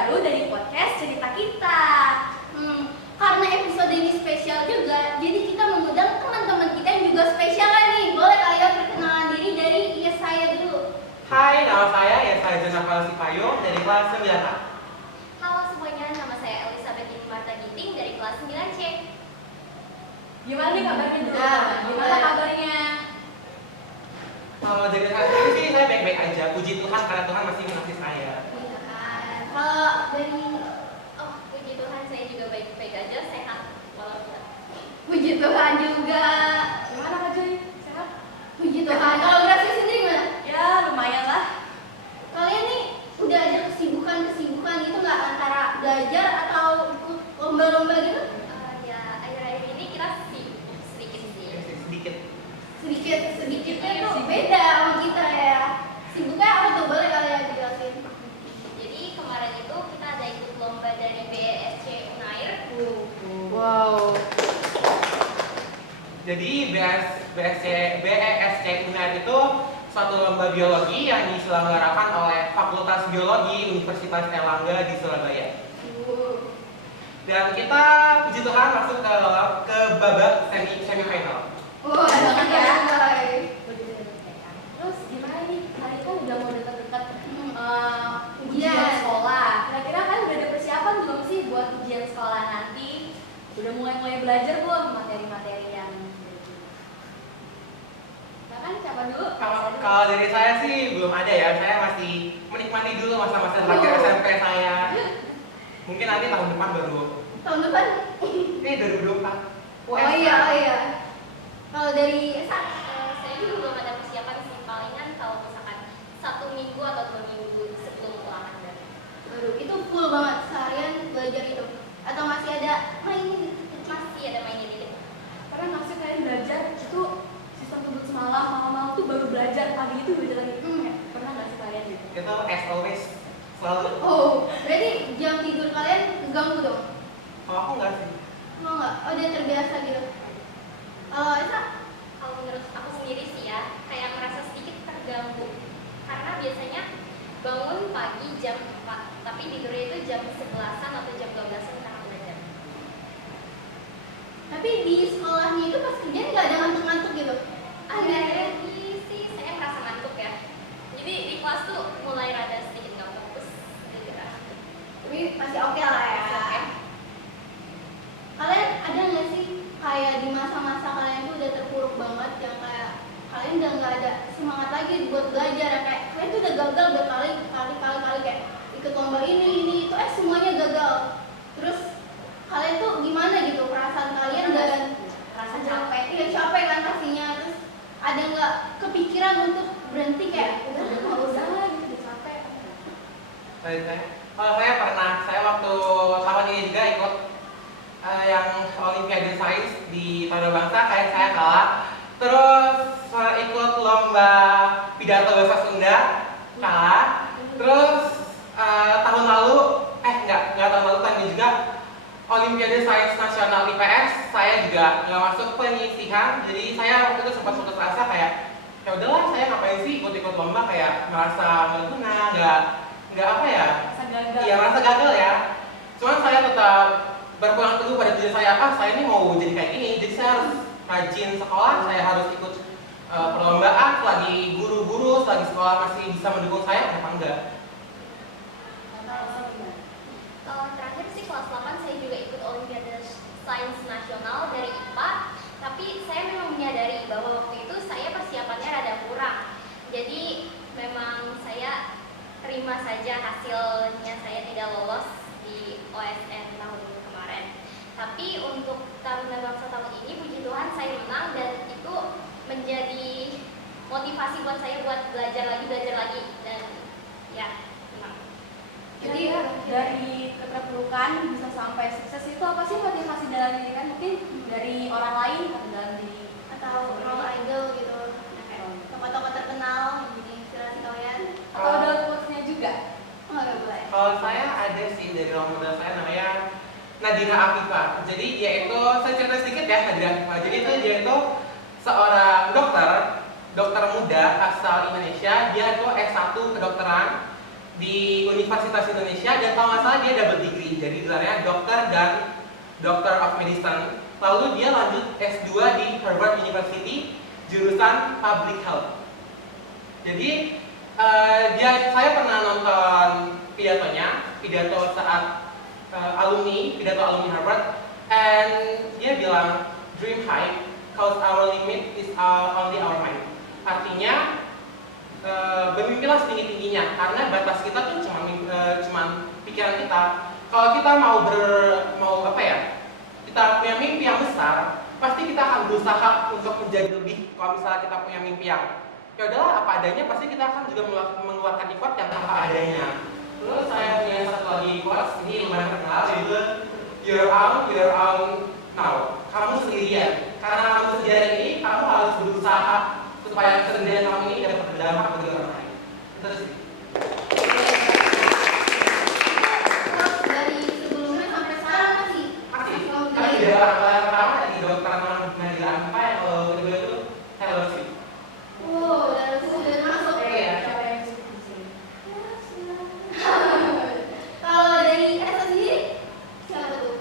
baru dari podcast Cerita Kita. Karena episode ini spesial juga, jadi kita mengundang teman-teman kita yang juga spesial nih. Boleh kalian perkenalan diri dari saya dulu. Hai, nama saya Yesa Jenafal Sipayo dari kelas 9A. Halo semuanya, nama saya Elizabeth Dini Marta Ginting dari kelas 9C. Gimana nih kabarnya dulu? Gimana kabarnya? Kalau dari saya sendiri sih saya baik-baik aja. Puji Tuhan karena Tuhan masih mengasihi saya. Kalau dari Puji Tuhan saya juga baik-baik aja, sehat walaupun. puji Tuhan juga. Gimana Kak Joy? Sehat? Puji Tuhan. Kalau Gracia sendiri gimana? Ya lumayan lah. Kalian nih udah ada kesibukan gitu nggak antara belajar atau ikut lomba-lomba gitu? Ya akhir-akhir ini kita sedikit sih. Sedikit. Sedikitnya tuh beda sama kita ya. Sibuknya apa tuh? Boleh kalian dijelasin? Jadi kemarin itu kita ada ikut lomba dari BESC Unair. Wow. Jadi BESC Unair itu suatu lomba biologi yang diselenggarakan oleh Fakultas Biologi Universitas Erlangga di Surabaya. Dan kita puji Tuhan masuk ke babak semifinal. Wah, banget ya. Terus gimana nih? Hari kan udah mau dekat-dekat Ujian. ujian sekolah. Kira-kira kan udah ada persiapan belum sih buat ujian sekolah nanti? Udah mulai belajar belum materi-materi yang kan siapa dulu? Kalau dari saya sih belum ada ya. Saya masih menikmati dulu masa-masa terakhir SMP saya. Mungkin nanti tahun depan baru. Tahun depan? Ini 2024. Oh iya. Kalau dari Saya juga belum ada persiapan sih, palingan kalau misalkan 1 minggu atau 2 minggu sebelum ulangan dari. baru itu full banget seharian belajar itu atau masih ada main? Masih ada mainnya dikit. Karena maksud kalian belajar itu sistem tubuh semalam, malam-malam tuh baru belajar, pagi itu belajar lagi. Pernah nggak sih kalian gitu? Itu as always selalu. Oh, berarti jam tidur kalian keganggu dong? Kalau aku enggak sih. Mau nggak? Oh, dia terbiasa gitu. Kalau Esa? Kalau menurut aku sendiri sih ya, kayak merasa sedikit terganggu. Karena biasanya bangun pagi jam 4, tapi tidurnya itu jam 11-an atau jam 12-an karena belajar. Tapi di sekolahnya itu pas kerjaan nggak ada ngantuk-ngantuk gitu? Akhir-akhir ini sih saya merasa ngantuk ya. Jadi di kelas tuh mulai rada sedikit nggak fokus. Tapi masih oke lah ya. Masih oke. Kalian ada nggak sih kayak di masa-masa kalian tuh udah terpuruk banget yang kayak kalian udah nggak ada semangat lagi buat belajar, yang kayak kalian tuh udah gagal berkali kayak ikut lomba ini itu semuanya gagal. Terus kalian tuh gimana gitu perasaan kalian dan Rasa capek. Iya capek kan pastinya. Terus ada nggak kepikiran untuk berhenti kayak udah nggak usah Udah gitu, udah capek. Dari saya, kalau saya pernah, saya waktu tahun ini juga ikut yang Olimpiade Sains di Tanda Bangsa, kayak saya kalah. Terus ikut lomba pidato bahasa Sunda, kalah. Terus tahun lalu, nggak tahun lalu, tahun ini juga Olimpiade Sains Nasional IPS, saya juga nggak masuk penyisihan. Jadi saya waktu itu sempat putus asa kayak, ya udahlah saya ngapain sih ikut-ikut lomba, kayak merasa nggak guna, nggak apa ya? Rasa gagal. Iya merasa gagal ya. Cuman saya tetap berpegang teguh pada diri saya, saya ini mau jadi kayak gini, jadi saya harus rajin sekolah, saya harus ikut perlombaan, selagi guru-guru, selagi sekolah masih bisa mendukung saya, kenapa enggak? Terakhir sih kelas 8 saya juga ikut Olimpiade Sains Nasional dari IPA, tapi saya memang menyadari bahwa waktu itu saya persiapannya rada kurang. Jadi memang saya terima saja hasilnya saya tidak lolos di OSN tahun kemarin. Tapi untuk Taruna Bangsa tahun ini puji Tuhan saya menang, dan itu menjadi motivasi buat saya buat belajar lagi dan ya menang. Jadi dari keterpurukan bisa sampai sukses itu apa sih motivasi dalam diri kan? Mungkin dari orang lain atau dalam diri atau role idol gitu, tokoh-tokoh terkenal yang jadi inspirasi kalian? atau ada quotes-nya juga? Oh, nggak boleh. Kalau saya ada sih dari role model saya, namanya Nadira Afifa. Jadi dia itu, saya cerita sedikit ya Nadira Afifa. Jadi dia itu seorang dokter muda asal Indonesia. Dia itu S1 kedokteran di Universitas Indonesia, dan kalau nggak salah dia double degree, jadi gelarnya dokter dan Doctor of Medicine. Lalu dia lanjut S2 di Harvard University, jurusan Public Health. Jadi saya pernah nonton pidato saat pidato alumni Harvard, and dia bilang dream high, cause our limit is only our mind. Artinya bermimpilah setinggi-tingginya, karena batas kita tuh cuma pikiran kita. Kalau kita kita punya mimpi yang besar, pasti kita akan berusaha untuk menjadi lebih. Kalau misalnya kita punya mimpi yang ya udahlah apa adanya, pasti kita akan juga mengeluarkan effort yang apa adanya. Terus saya punya satu lagi quotes, ini lumayan terkenal, yaitu you're on now. Kamu sendirian. Karena kamu sendirian ini, kamu harus berusaha supaya kesendirian kamu ini dapat berdampak bagi orang lain. Itu sih. Dari sebelumnya sampai sekarang masih Tapi di orang pertama di dokter Nadia Ampa yang kedua itu Taylor Swift. wow, dan sudah masuk. Iya. Siapa yang disebut di sini? Kalau dari Esa sendiri siapa tuh?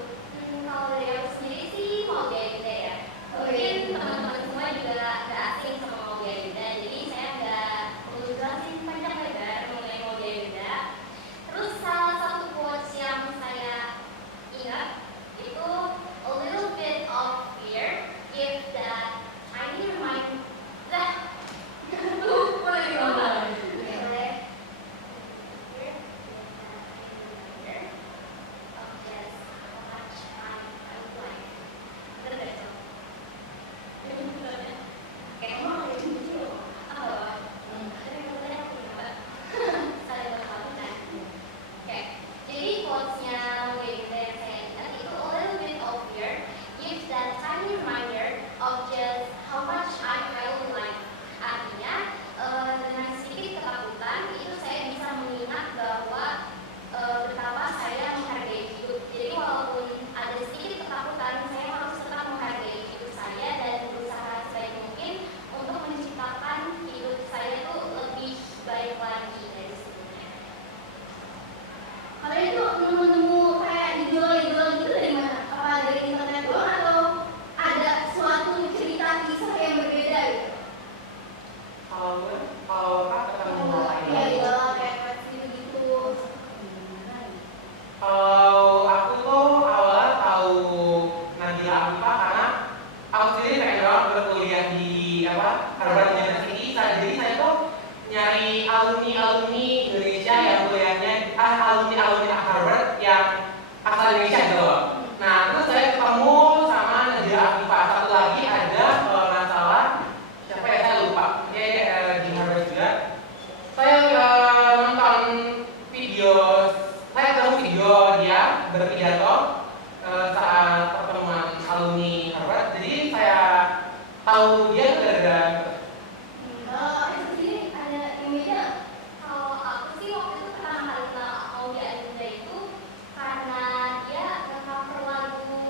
Kalau dari aku sendiri sih mau Yuda ya. Mungkin teman-teman semua juga nggak asing sama mau Yuda, jadi saya nggak perlu jelasin panjang lebar mengenai mau Yuda. Terus salah satu quotes yang saya ingat itu a little bit of fear if that tiny remind that boleh diulang? Boleh. Of just how much I would like. Bener nggak, Cok? Kayak ngomong kayak gitu. Apa? Tapi kemudian aku ingat. Saling berkata kan. Oke, jadi quotes-nya Wayne yang saya ingat itu a little bit of fear gives that tiny reminder of just how much I would like. Artinya, dengan sedikit ketakutan itu saya bisa mengingat bahwa betapa saya menghargai hidup. Jadi walaupun ada sedikit ketakutan, saya harus tetap menghargai hidup saya dan berusaha sebaik mungkin untuk menciptakan hidup saya itu lebih baik lagi dari sebelumnya. Kalian itu nemu kayak dijual gitu dari mana? Apa dari internet doang atau ada suatu cerita kisah yang berbeda gitu? Kalau ketemu orang lain. Ya iyalah kayak quotes gitu-gitu. Kalau aku tuh awalnya tahu Nadia Ampa karena aku sendiri pengen banget berkuliah di Harvard University. Jadi saya tuh nyari alumni Indonesia yang kuliahnya alumni Harvard yang asal Indonesia gitu loh. Nah terus saya ketemu sama Nadia Ampa. Satu lagi ada kalau nggak salah siapa ya, saya lupa. Dia di Harvard juga. Saya nonton video dia berpidato saat pertemuan alumni Harvard. Jadi saya tahu dia gara-gara Kalau Esa sendiri ada yang beda? Kalau aku sih waktu itu pertama kali kenal Aulia Adinda itu karena dia nge-cover lagu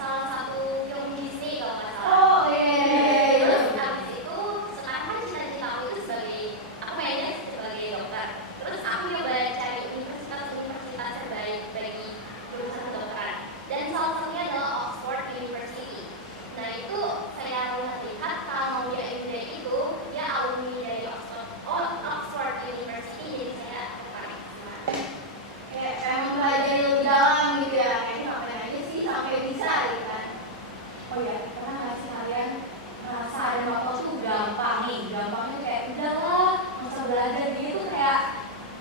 salah satu film Disney kalau nggak salah. Oh iya. Terus habis itu sekarang kan cita-cita aku itu aku mainnya sebagai dokter. Terus aku nyoba cari universitas terbaik bagi jurusan kedokteran. Dan salah satunya adalah Oxford University. Nah itu saya lihat kalau dia Adinda itu dia alumni dari Oxford University, jadi saya tertarik sama. Kayak emang belajar lebih dalam gitu ya. Kayaknya ngapain aja sih sampai bisa gitu kan. Oh ya, pernah nggak sih kalian merasa ada waktu tuh gampangnya kayak udahlah nggak usah belajar gitu, kayak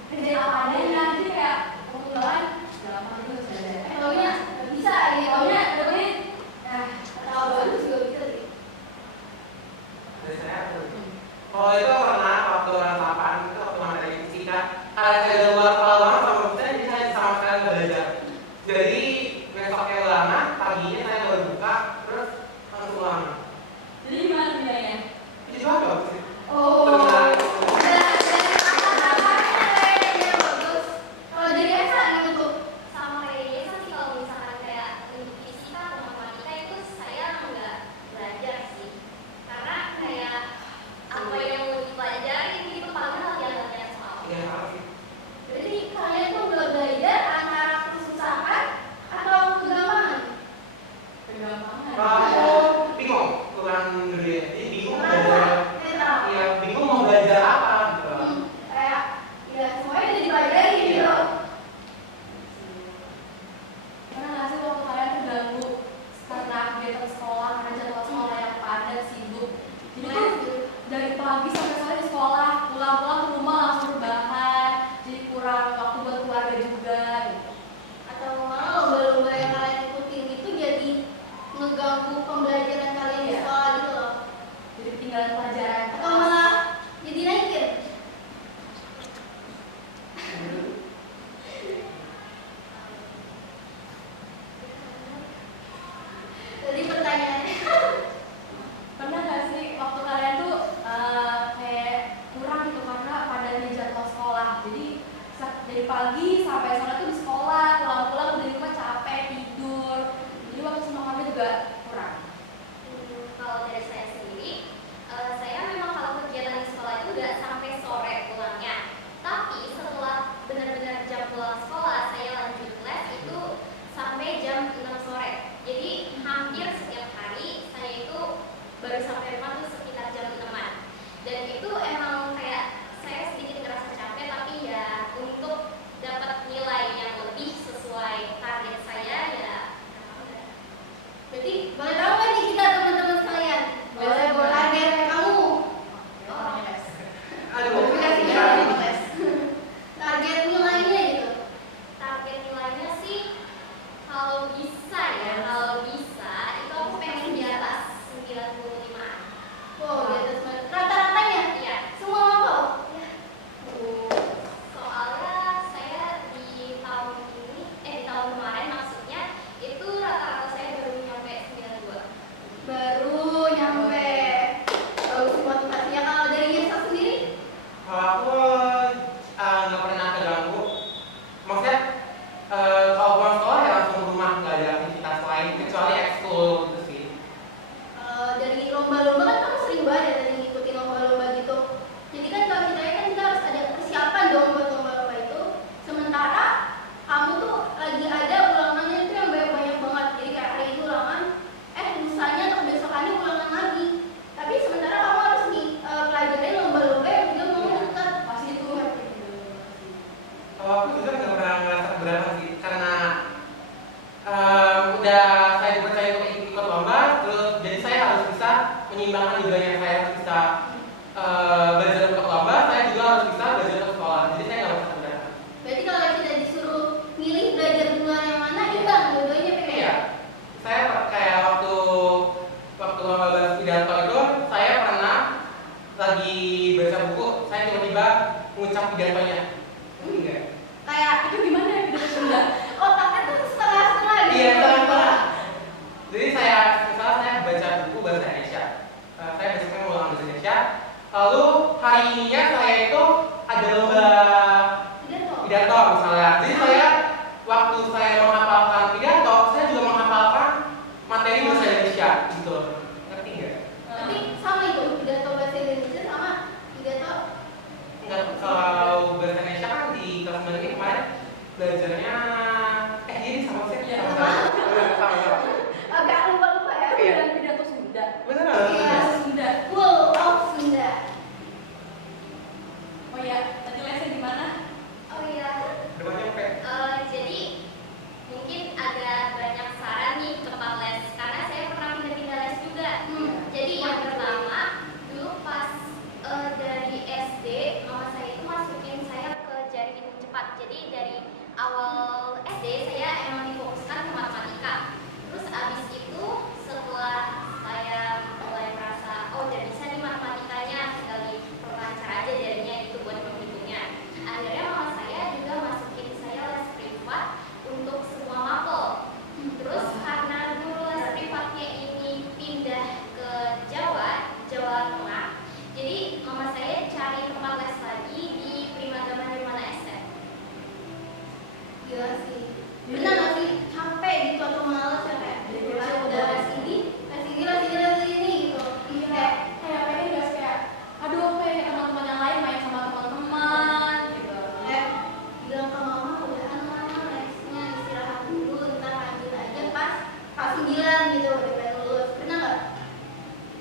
kerjain apa adanya, jadi kayak waktu jalan gampang gitu belajar. Taunya bisa gitu. Taunya dapetin, nah Tahu bagus juga bisa sih. dari saya. Kalau itu pernah waktu lapangan itu waktu materi fisika, karena saya udah luar kepala banget sama dosen, jadi saya sama sekali nggak belajar. Jadi besoknya lama, paginya saya baru buka, terus langsung lama. jadi gimana nilainya? Itu juga bagus sih. Oh. Benar. Dari kata-katanya yang bagus. Kalau dari Esa gimana tuh? Sama kayak dia sih kalau misalkan kayak untuk fisika atau matematika itu saya nggak belajar sih, karena kayak apa yang mau dipelajarin gitu paling latihan soal. Iya, apa sih? Berarti kalian tuh nggak belajar antara udah saya dipercaya untuk ikut lomba, terus jadi saya harus bisa menyeimbangkan juga yang saya harus bisa belajar untuk lomba, saya juga harus bisa belajar untuk sekolah. Jadi saya nggak bisa sendiri. Berarti kalau kita disuruh milih belajar duluan yang mana, imbang dua-duanya pengen. Iya, saya kayak waktu lomba bahasa pidato itu, saya pernah lagi baca buku, saya tiba-tiba mengucap pidatonya. Enggak. Kayak Itu gimana ya pidato Sunda? otaknya tuh setengah-setengah gitu. Iya, setengah-setengah. Jadi saya misalnya saya baca buku bahasa Indonesia, saya biasanya ulang bahasa Indonesia. Lalu hari ininya saya itu ada lomba pidato misalnya. Jadi saya waktu saya menghafalkan pidato, saya juga menghafalkan materi bahasa Indonesia gitu. Ngerti nggak? Tapi sama itu pidato bahasa Indonesia sama pidato. Enggak, kalau bahasa Indonesia kan di kelas 9 ini kemarin belajarnya jadi sama sih. Iya, Sama. Agak lupa-lupa ya. Iya. Dan pidato Sunda. Beneran? Iya. Bahasa Sunda. Full of Sunda. Oh ya, tadi lesnya di mana? Oh iya. Depannya apa? Jadi mungkin ada banyak saran nih tempat les karena saya pernah pindah-pindah les juga. Jadi yang pertama dulu pas dari SD mama saya itu masukin saya ke jaringan cepat. Jadi dari awal SD saya emang difokuskan ke matematika. Terus abis itu setelah saya mulai merasa oh udah bisa nih matematikanya, tinggal diperlancar aja jarinya gitu buat menghitungnya. Akhirnya mama saya juga masukin saya les privat untuk semua mapel. Terus karena dulu les privatnya ini pindah ke Jawa Tengah, jadi mama saya cari tempat les lagi di Primagama Nirmana SF. Gila sih. Benar nggak sih? Capek gitu atau malas ya kayak udah les ini gitu. Iya, kayak pengen gak sih kayak aduh kayak teman-teman yang lain main sama teman-teman gitu. Bilang ke mama udahan mama lesnya istirahat dulu ntar lanjut aja pas 9 gitu udah pengen lulus. Benar nggak?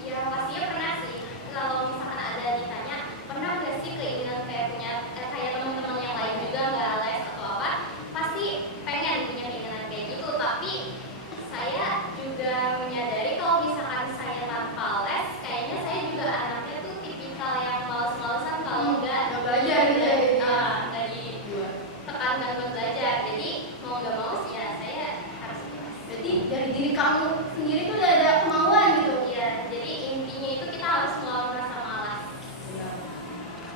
Ya pastinya pernah sih. Kalau misalkan ada ditanya, pernah nggak sih keinginan kayak punya kayak teman-teman yang lain juga nggak les atau apa? Pasti pengen punya keinginan kayak gitu. Tapi saya juga menyadari kalau misalkan saya tanpa les, kayaknya saya juga anaknya tuh tipikal yang malas-malasan kalau nggak Nggak belajar gitu ya. nggak ditekankan buat belajar. Jadi mau nggak mau sih ya saya harus ikhlas. Berarti dari diri kamu sendiri tuh udah ada kemauan gitu. Iya, jadi intinya itu kita harus melawan rasa malas. Benar.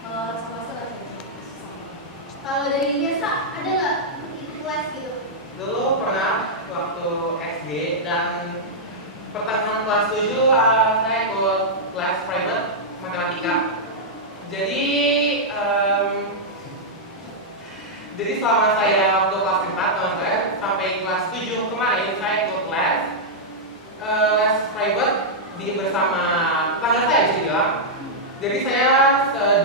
Kalau sama sekali Kalau dari Desa ada nggak ikut les gitu? Dulu pernah waktu SD dan pertengahan kelas 7 saya ikut kelas private matematika. Jadi selama saya waktu kelas 4 teman-teman sampai kelas 7 kemarin saya ikut les private bersama tetangga saya bisa dibilang. Jadi saya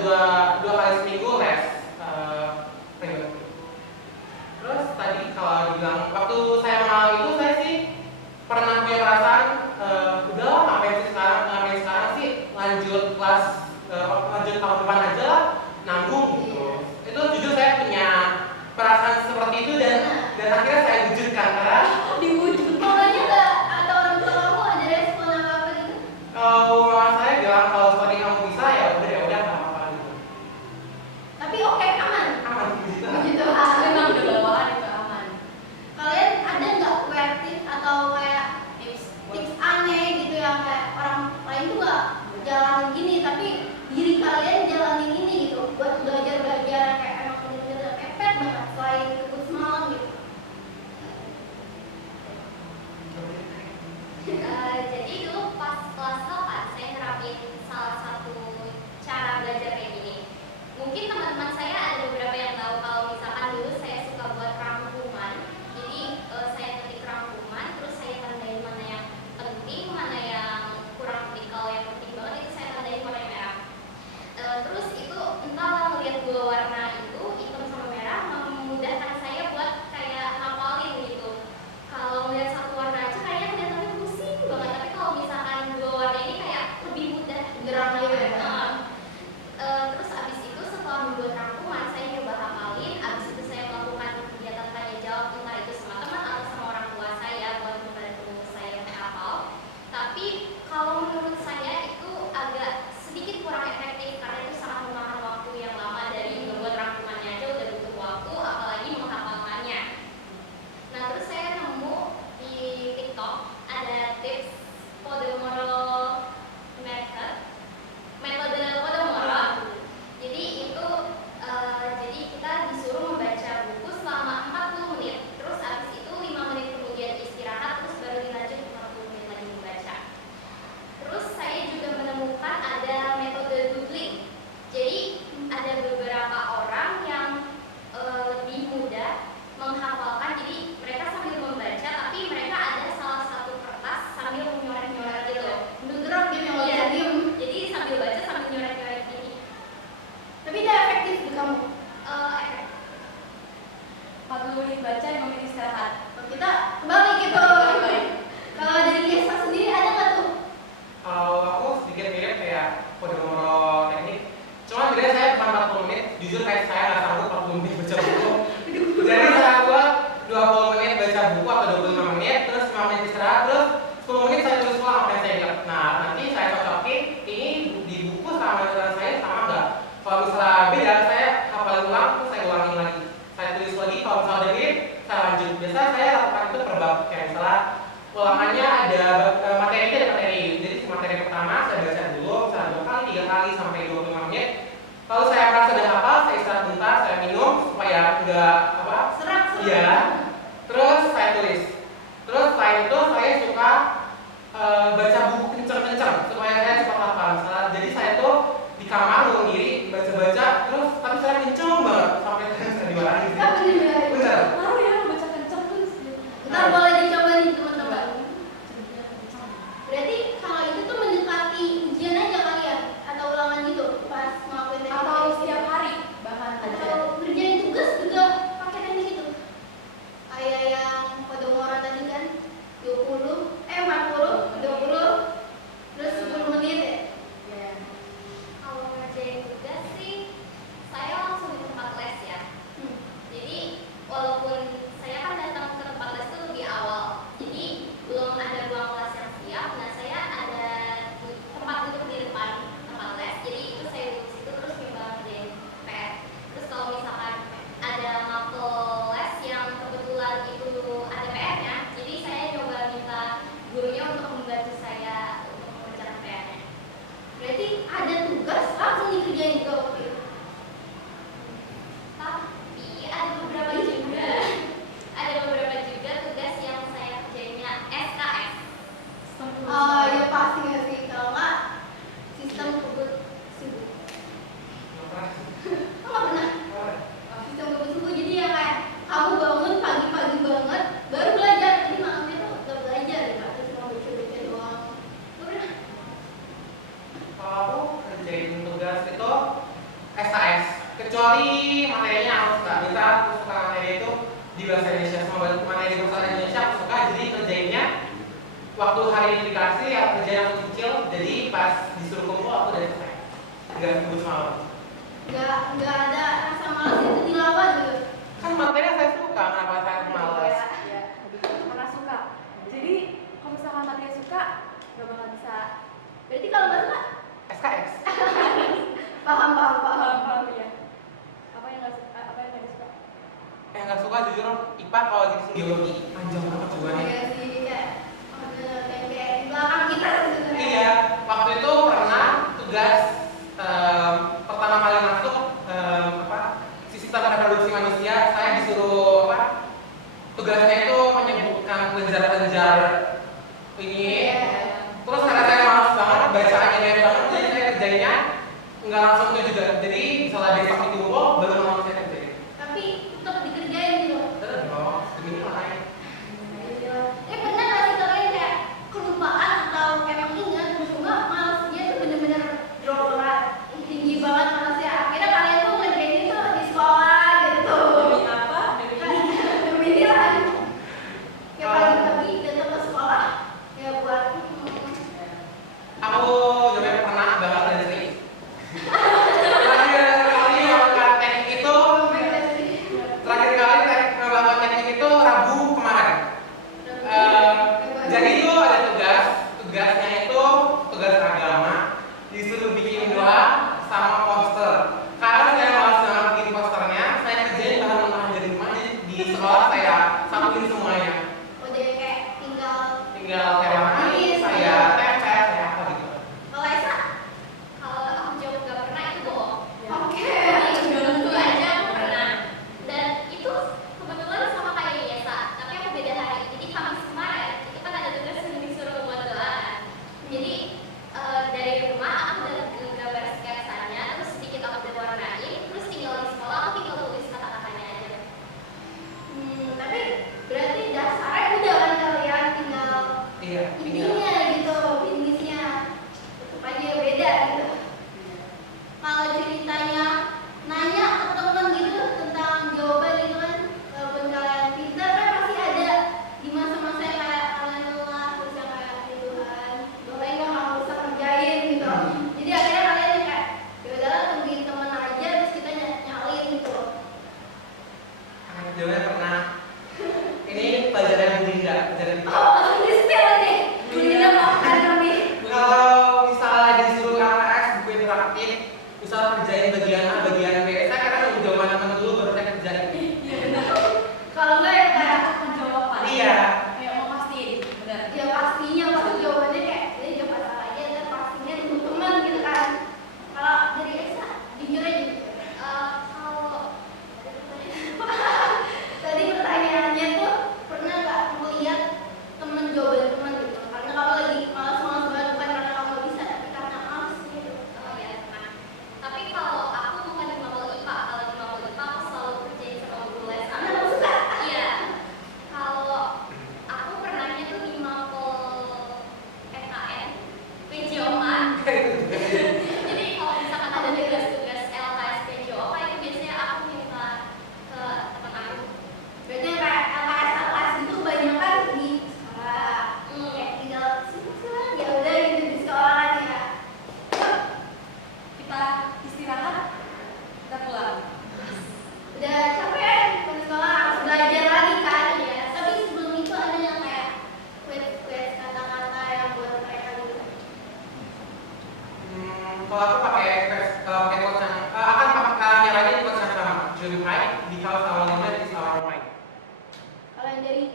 dua kali seminggu les private. Terus tadi kalau dibilang waktu saya mengalami itu saya sih pernah punya perasaan udahlah ngapain sekarang sih lanjut kelas lanjut tahun depan aja lah nanggung gitu. Itu jujur saya punya perasaan seperti itu dan akhirnya saya wujudkan karena diwujud. Makanya nggak atau orang tua kamu ada respon apa gitu? kalau mama saya bilang kalau seperti kamu bisa ya udah nggak apa-apa gitu. Tapi oke aman. Aman gitu. Gitu. Memang udah bawaan itu aman. Kalian ada nggak wear tips atau kayak tips aneh gitu yang kayak orang lain tuh nggak jalanin gini tapi diri kalian jalanin ini gitu buat belajar kayak emang bener-bener pepet banget selain ikut semalam gitu. baca 5 menit istirahat. Kita balik gitu. Kalau dari Yesa sendiri ada nggak tuh? Kalau aku sedikit mirip kayak Pomodoro teknik, cuma bedanya saya bukan 40 menit, jujur kayak saya nggak sanggup 40 menit baca buku. Jadi saya buat 20 menit baca buku atau 25 menit, terus 5 menit istirahat, terus 10 menit saya tulis ulang apa yang saya ingat. Nah, nanti saya cocokin ini di buku sama catatan saya sama nggak. Kalau misalnya beda, saya hafalin ulang, terus saya ulangin lagi. Saya tulis lagi, kalau misalnya ada mirip, saya lanjut. Biasa saya lakukan itu per bab, kayak misalnya ulangannya ada materinya ada materi. Jadi materi pertama saya baca dulu, misalnya 2 kali, 3 kali sampai 25 menit. Kalau saya merasa sudah hafal, saya istirahat bentar, saya minum supaya enggak apa? Serak. Iya. Terus saya tulis. Terus selain itu saya suka baca buku kenceng-kenceng supaya saya cepat hafal. Misalnya, jadi saya tuh di kamar ngurung diri baca-baca, terus tapi saya kenceng banget sampai saya dimarahin. Bener. Ngaruh ya baca kenceng terus. Ntar boleh dicoba nih teman-teman. Berarti kalau itu tuh mendekati ujian aja kali ya? Atau ulangan gitu pas ngelakuin teknik Atau gitu? setiap hari bahan aja. Atau ngerjain tugas juga pakai teknik itu? Kayak yang Pomodoro tadi kan 40, 20, terus 10 menit ya? Iya. Kalau ngerjain tugas sih, saya langsung di tempat les ya. Jadi walaupun saya kan datang ke tempat les itu lebih awal, jadi belum ada ruang kelas yang siap. Nah, saya ada tempat duduk di depan tempat les, jadi itu saya duduk situ terus nyoba ngerjain PR. Terus kalau misalkan ada mapel les yang kebetulan itu ada PR-nya, jadi saya coba minta gurunya untuk membantu saya untuk mengerjakan PR-nya. Berarti ada tugas langsung dikerjain juga waktu itu? Tapi ada beberapa juga tugas yang saya kerjainnya SKS. Oh ya pasti nggak sih, kalau nggak sistem kebut subuh. Oh nggak pernah? Sistem kebut subuh jadi ya kayak kamu bangun pagi-pagi banget baru belajar, jadi malamnya tuh nggak belajar ya, atau cuma baca-baca doang. Nggak pernah? Kalau aku kerjain tugas itu SKS, kecuali materinya aku suka. Misal aku suka materi itu di bahasa Indonesia, sama materi bahasa Indonesia aku suka, jadi kerjainnya waktu hari ini dikasih ya kerjaan aku cicil, jadi pas disuruh kumpul aku udah selesai, nggak ribut semalam. Nggak ada rasa malas itu dilawan gitu. Kan materi saya suka, kenapa saya malas? Iya, karena suka. Jadi kalau misalkan materi suka, gak bakal bisa. Berarti kalau nggak suka SKS. paham. Paham ya. Apa yang nggak suka? Apa yang nggak disuka? Yang nggak suka jujur IPA kalau gitu biologi panjang banget jawabannya. Iya sih, kayak kayak di belakang kita sebenarnya. Iya, waktu itu pernah tugas pertama kali masuk sistem reproduksi manusia, saya disuruh tugasnya itu menyebutkan kelenjar-kelenjar ini. Terus karena saya malas banget bacaannya banyak banget, jadi saya kerjanya nggak langsung itu juga. Jadi misalnya besok dikumpul baru mau saya kerjain. Tapi tetap dikerjain gitu. Terus dong, demi nilai. Bener nggak sih kalian kayak kelupaan atau emang ingat cuma malasnya tuh bener-bener tinggi banget malasnya. Akhirnya kalian tuh ngerjain itu di sekolah gitu. Demi apa? Demi nilai. Kayak pagi-pagi datang ke sekolah ya buat Aku juga pernah banget dari sini. Terakhir kali melakukan teknik itu Rabu kemarin. Jadi itu ada tugasnya itu tugas agama, disuruh bikin doa sama poster. Karena saya malas banget bikin posternya, saya kerjain bahan mentah dari rumah, jadi di sekolah saya satuin semuanya. udah kayak tinggal Kayak warnai, saya tempel, saya apa gitu. kalau Esa. Kalau aku jawab gak pernah itu bohong. Oke. Tentu aja aku pernah. Dan itu kebetulan sama kayak biasa, tapi aku beda hari. Jadi Kamis kemarin itu kan ada tugas yang disuruh buat doa kan. Jadi dari rumah aku udah gambar sketsanya, terus sedikit aku udah warnain, terus tinggal di sekolah aku tinggal tulis kata-katanya aja. Tapi berarti dasarnya udah kan kalian tinggal Iya.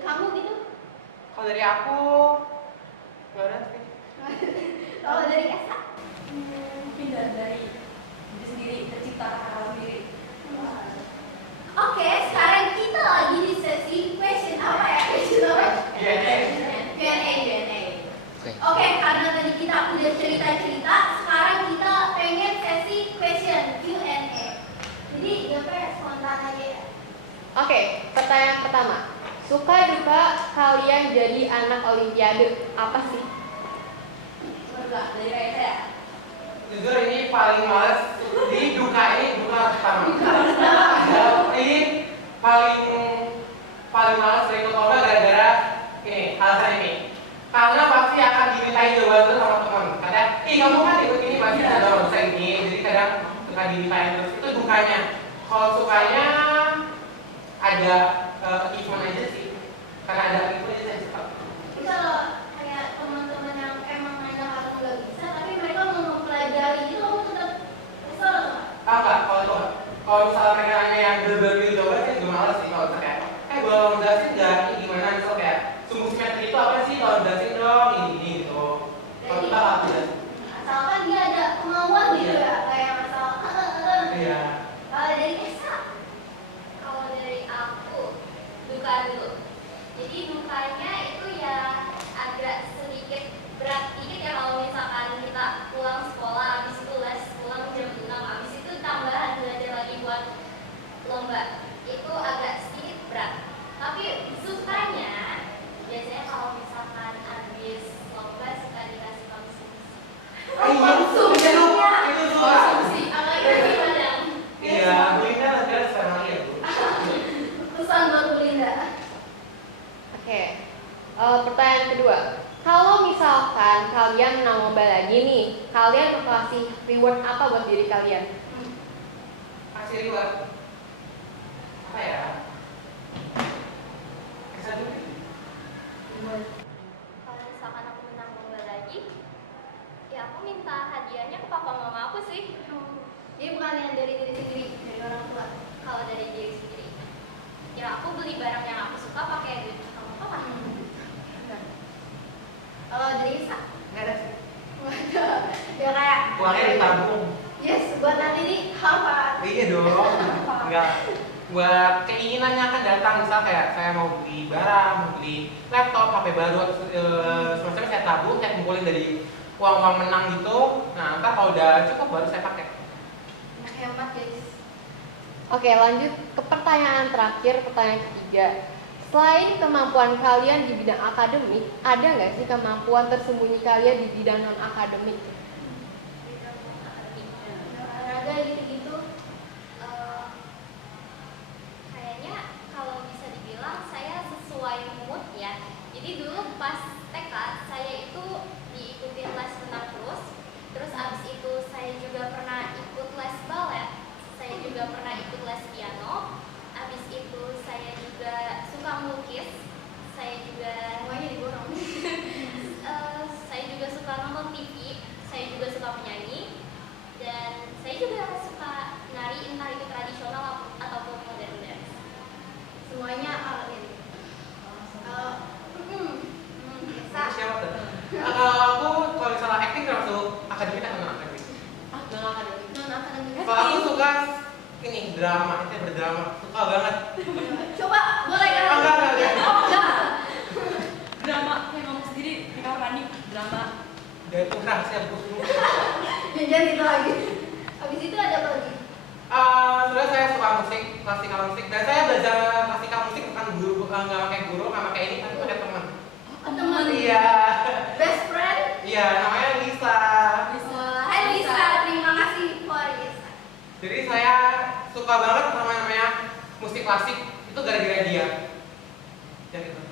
kamu gitu? Kalau dari aku nggak ada sih. Kalau dari Esa? Mungkin dari diri sendiri, tercipta kata sendiri. Oke, sekarang kita lagi di sesi question apa ya? Question apa? Q&A. Oke, karena tadi kita udah cerita-cerita, sekarang kita pengen sesi question Q&A. Jadi spontan aja ya. Oke, pertanyaan pertama. Suka duka kalian jadi anak Olimpiade apa sih? Bergerak dari kayak saya. Jujur ini paling males. Di duka pertama. Ini paling males dari ikut lomba gara-gara ini alasan ini. Karena pasti akan dimintai jawaban terus sama teman. Katanya, kamu kan ikut ini pasti ada lomba ini. Jadi kadang suka dimintain terus. Itu dukanya. Kalau sukanya ada achievement aja sih. Karena ada achievement aja saya suka. Tapi kalau kayak teman-teman yang emang nanya kamu nggak bisa, tapi mereka mau mempelajari itu kamu tetap kesel nggak? Enggak, kalau misalnya mereka nanya yang bener-bener coba saya juga males sih kalau misalnya kayak boleh jelasin nggak ini gimana misal kayak sumbu simetri itu apa sih kalau jelasin dong ini gitu. Kalau kita nggak jelasin. Asalkan dia ada kemauan gitu ya, kayak asal Iya. Kalau dari Esa? Kalau dari aku, duka dulu. Jadi dukanya itu ya agak sedikit berat dikit ya kalau misalkan kita pulang sekolah, habis itu les, pulang jam 6, habis itu tambahan belajar lagi buat lomba. Itu agak sedikit berat. Tapi sukanya biasanya kalau misalkan habis lomba suka dikasih konsumsi. Itu suka. Apalagi kadang. Iya, Belinda nanti ada sekarang lagi ya Bu. Pesan buat Belinda. Oke, pertanyaan kedua. Kalau misalkan kalian menang lomba lagi nih, kalian mau kasih reward apa buat diri kalian? Kasih reward. Apa ya? Bisa dulu. Kalau misalkan aku menang lomba lagi, ya aku minta hadiahnya ke papa mama aku sih. Jadi bukan yang dari diri sendiri, dari orang tua. Kalau dari diri sendiri, ya aku beli barang yang aku suka pakai duit sama papa. Kalau dari Esa? Nggak ada sih. Waduh, ya kayak Uangnya ditabung. yes, buat nanti di apa? Iya dong. Enggak. Buat keinginannya akan datang, misal kayak saya mau beli barang, mau beli laptop, HP baru, semacamnya saya tabung, saya kumpulin dari uang-uang menang gitu. Nah, ntar kalau udah cukup baru saya pakai. Anak hemat guys. Oke, lanjut ke pertanyaan terakhir, pertanyaan ketiga. Selain kemampuan kalian di bidang akademik, ada nggak sih kemampuan tersembunyi kalian di bidang non akademik? Olahraga gitu-gitu. Kayaknya kalau bisa dibilang saya sesuai mood ya. Jadi dulu pas TK saya itu diikutin les renang terus abis itu saya juga pernah ikut les balet, saya juga pernah ikut les piano, abis itu saya juga suka melukis, saya juga Semuanya diborong. saya juga suka nonton TV, saya juga suka menyanyi, dan saya juga suka nari entah itu tradisional ataupun modern dance. Semuanya ini. Esa. Siapa tuh? Aku kalau misalnya acting termasuk akademik atau non akademik? Non akademik. Non akademik. Kalau aku suka ini drama, itu berdrama, suka banget. Coba boleh kan? Enggak. Oh, enggak. Drama yang ngomong sendiri di kamar mandi, drama. Dan itu rahasia bos. Jangan itu lagi. Habis itu ada apa lagi? Sebenarnya saya suka musik, klasikal musik, dan saya belajar klasikal musik bukan guru, nggak pakai guru, nggak pakai ini, tapi pakai teman. Teman. Iya. Best friend. Iya, namanya Lisa. Hai Lisa, terima kasih for Lisa. Jadi saya suka banget sama namanya musik klasik, itu gara-gara dia. Dan itu.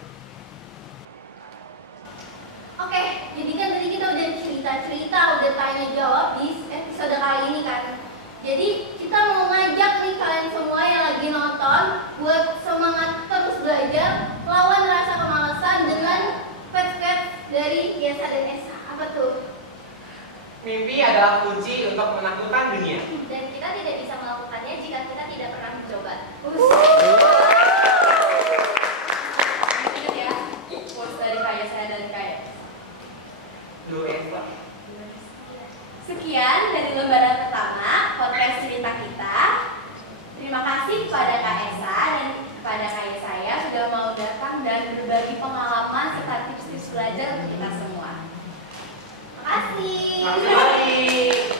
Oke, jadi kan tadi kita udah cerita-cerita, udah tanya jawab di episode kali ini kan. Jadi kita mau ngajak nih kalian semua yang lagi nonton buat semangat terus belajar, lawan rasa kemalasan dengan facts dari Yesa dan Esa. Apa tuh? Mimpi adalah kunci untuk menaklukkan dunia. Dan kita tidak bisa melakukannya jika kita tidak pernah mencoba. Jadi Esa dan Kak Esa. Dulu Esa. Sekian dari lembaran pertama podcast cerita kita. Terima kasih kepada Kak Esa dan kepada Kak saya sudah mau datang dan berbagi pengalaman serta tips-tips belajar untuk kita semua. Makasih. Makasih.